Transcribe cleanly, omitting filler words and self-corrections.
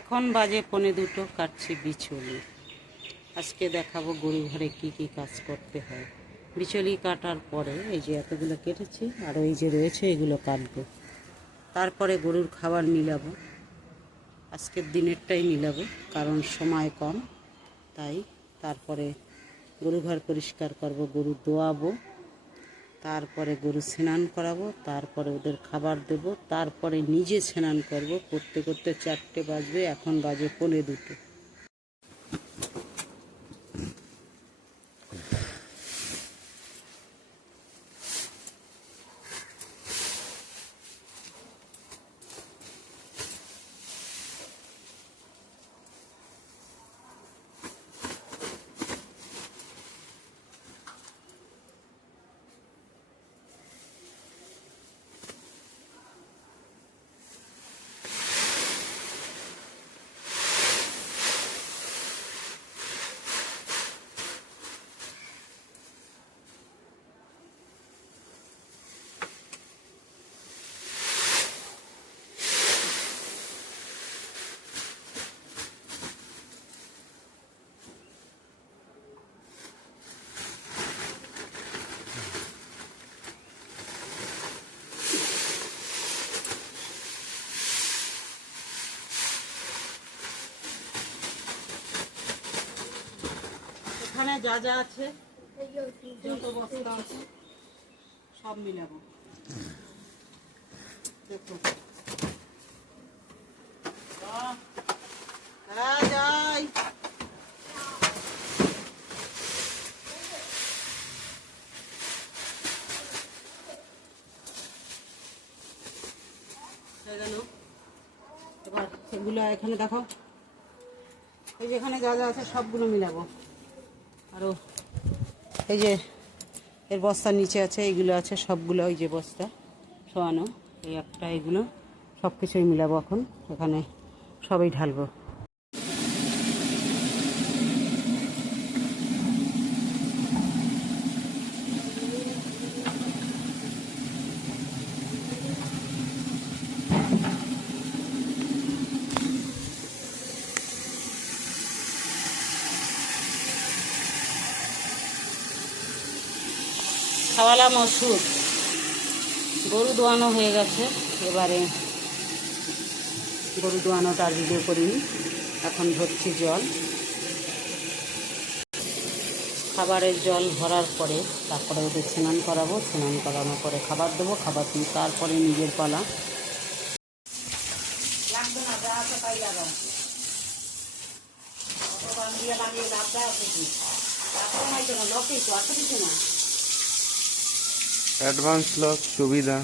এখন বাজে 1:45, কাটছি বিচুলি। আজকে দেখাবো গরু ঘরে কি কি কাজ করতে হয়। বিচুলি কাটার পরে এই যে এতগুলো কেটেছি, আর এই যে রয়েছে এগুলো কাটবো। তারপরে গরুর খাবার মিলাবো। আজকের দিনেরটাই মিলাবো, কারণ সময় কম। তাই তারপরে গরু ঘর পরিষ্কার করব, গরু দোয়াবো, তারপরে গরু স্নান করাবো, তারপরে ওদের খাবার দেব, তারপরে নিজে স্নান করব। করতে করতে 4টে বাজবে, এখন বাজে 1:45। এখানে যা যা আছে, যত বস্তা আছে সব মিলাবো। দেখো যাই হয়ে গেল। এবার এগুলো এখানে দেখো, এই যে এখানে যা যা আছে সবগুলো মিলাবো। আরও এই যে এর বস্তার নিচে আছে, এইগুলো আছে সবগুলো, ওই যে বস্তা শোয়ানো, এই একটা, এগুলো সব কিছুই মিলাবো। এখন এখানে সবই ঢালবো। খাওয়ালাম ওষুধ, গরু দোয়ানো হয়ে গেছে। এবারে গরু দোয়ানোটা আর ভিডিও করিনি, এখন ভরছি জল। খাবারের জল ভরার পরে তারপরে ওদের স্নান করাবো, স্নান করানোর পরে খাবার দেবো, খাবার দিয়ে তারপরে নিজের পালা। লাগবে না, যা আছে তাই লাগাও, দিয়ে লাগিয়ে লাভ দেওয়া কিছু লকই তো, আর কিছু না। অ্যাডভান্স লক সুবিধা।